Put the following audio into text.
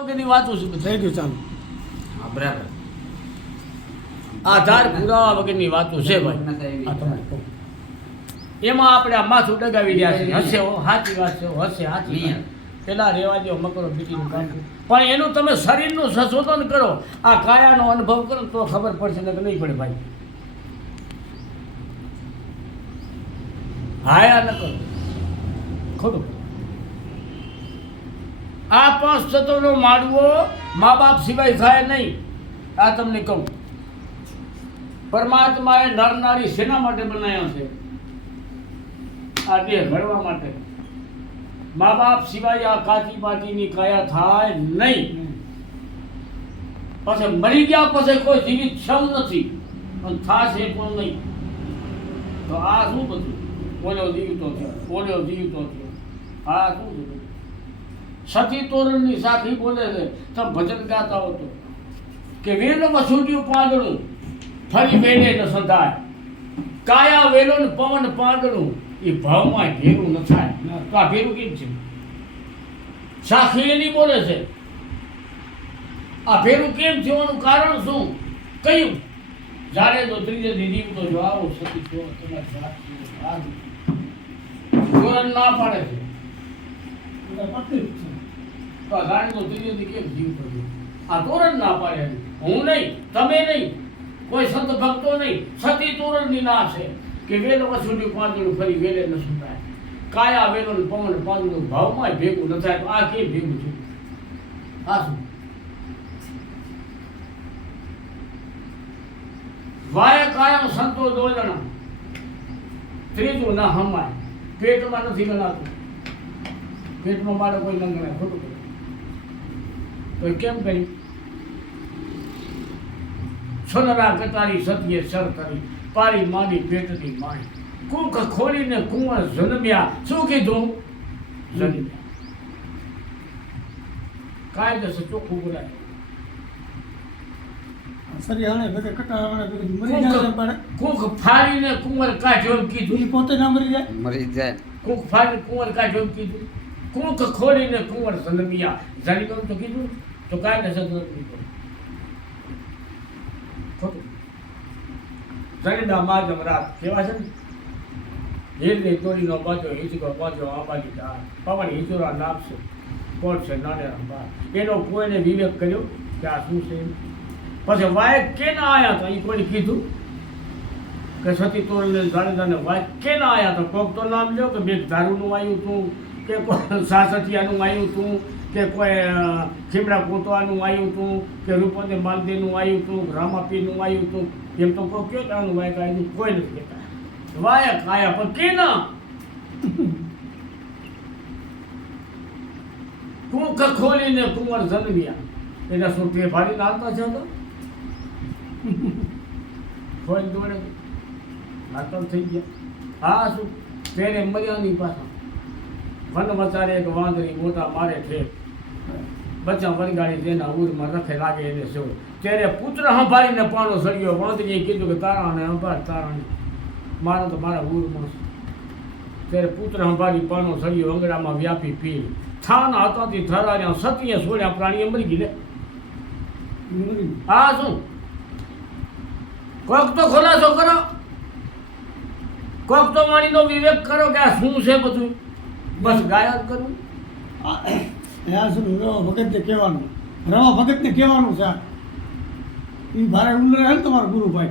વગરની વાતો છે થઈ ગયું ચાલુ. હા બરાબર. આધાર પુરાવા વગરની વાતો છે ભાઈ. એમાં આપણે આ માથું ડગાવી રહ્યા છે હશે સાચી વાત છે હશે સાચી પેલા રેવા દો મકરો બીટીનું કામ પણ એનું તમે શરીરનું સંશોધન કરો. આ કાયાનો અનુભવ કરો તો ખબર પડશે ને નહીં પડે ભાઈ. હાયા ન કરો. ખોટું. આ પાંચ તત્વનો માડવો મા બાપ સિવાય થાય નહીં. આ તમને કહું. પરમાત્માએ નર નારી શેના માટે બનાવ્યો છે? આ બે ઘડવા માટે. મા બાપ સિવાય આ કાચી પાટીની કાયા થાય નહીં. પછી મરી ગયા પછી કોઈ જીવિત ક્ષમ નથી. પણ થાશે પણ નહીં? તો આ શું બધું? ઓલો જીવતો થયો, ઓલો જીવતો થયો. આ શું બધું? સતી તોરણની સાથી બોલે છે. તમે ભજન ગાતા હોતો કે વેલો વસુડ્યું પાંદડું ફરી વેલે ન સંધાય. કાયા વેલો ને પવન પાંદડું એ ભાવમાં ભેરું ન થાય. તો આ ભેરું કેમ છે? સાખી એની બોલે છે. આ ભેરું કેમ થવાનું કારણ શું? કયું? જાણે તો ત્રીજે દીદી તો જો આવો સતી તો તમારે ના પાડે છે. બધા પતી જ છે. તો આ જાણે તો ત્રીજે દી કેમ જીવ પડ્યો આ તોરણ ના પાડે છે. હું નહીં, તમે નહીં, કોઈ સંત ભક્તો નહીં. સતી તોરણની ના છે કે વેલ વસુડી પાંદડું ફરી વેલે ન સુધાય કાયા વેલો ને પવન પાંદડું ભાવમાં ભેગું ન થાય. તો આ કેમ ભેગું છે? આ શું? વાય કાયમ સંતો દોલણ. ત્રીજું ના હમાય. પેટમાં નથી ગણાતું. પેટમાં મારે કોઈ ન ગણાય ખોટું કહ્યું. તો કેમ કરી? સોનરા કતારી સત્ય સર કરી પારી માની પેટની માણી કુંખ ખોલીને કુંવર જન્મ્યા. શું કીધું? જન્મ્યા. કાયદેસર ચોખ્ખું બોલાય. કુંખ ફાડીને કુંવર કાઢ્યો એમ કીધું. ઈ પોતે ના મરી જાય? મરી જાય. કુંખ ફાડીને કુંવર કાઢ્યો એમ કીધું. કુંખ ખોલીને કુંવર સલમિયા જાણી ગયું તો કીધું તો કાંઈ નથી કીધું ખોટું. જન્મ્યા માધમ રાત કેવા છે ને? હિલની તોડીનો બાજો હિંચકો બાજો આ બાજુ પવન હિંચોરા નાપશે કોણ છે? નાનેરા અંબા એનો કોઈને વિવેક કર્યો કે આ શું છે પછી વાયક કેના આવ્યા તો એ કોઈને કીધું? કે સતી તોરણને જાણેજાને વાયક કેના આવ્યા તો કોક તો નામ લ્યો કે બે ધારુનું આવ્યું તું. કે કોઈ સાસઠિયાનું આવ્યું તું કે કોઈ અ, ખીમડા કોતવાનું આવ્યું તું કે રૂપોદે માલદેનું આવ્યું તું રામાપીનું આવ્યું હતું એમ તો કોઈ કયો તાનું વાયક આવ્યું કોઈ નથી કહેતા. વાયક આયા પણ કેના તું ખોલીને કુંવર જન્મ્યા. એના શું તે ભારી નાખતા છે તો? ખોઈ દોડે. નાટક થઈ ગયા. હા શું? તેને મર્યાની પાછા. વન મચારે એક વાંદરી મોટા મારે છે. બચ્ચા વરગાડી તેના ઉરમાં રખે લાગે એને શું ત્યારે પુત્ર સંભાળીને પાણો સળ્યો. વાંદરીએ કીધું કે તારાને સંભાળ તારાને મારો તો મારા ઉરમાં ત્યારે પુત્ર સંભાળી પાણો સળ્યો અંગડામાં વ્યાપી પી થાન હતાથી થરાર્યા, સતીએ છોડ્યા પ્રાણીએ મરી ગઈ. આ શું? કોક તો ખુલાસો કરો. કોક તો મારીનો વિવેક કરો કે આ શું છે બધું? બસ ગાયબ એ રવા ભગતને કહેવાનું? રવા ભગતને કહેવાનું છે આ. ભારે ઉંદર હે ને તમારો ગુરુભાઈ?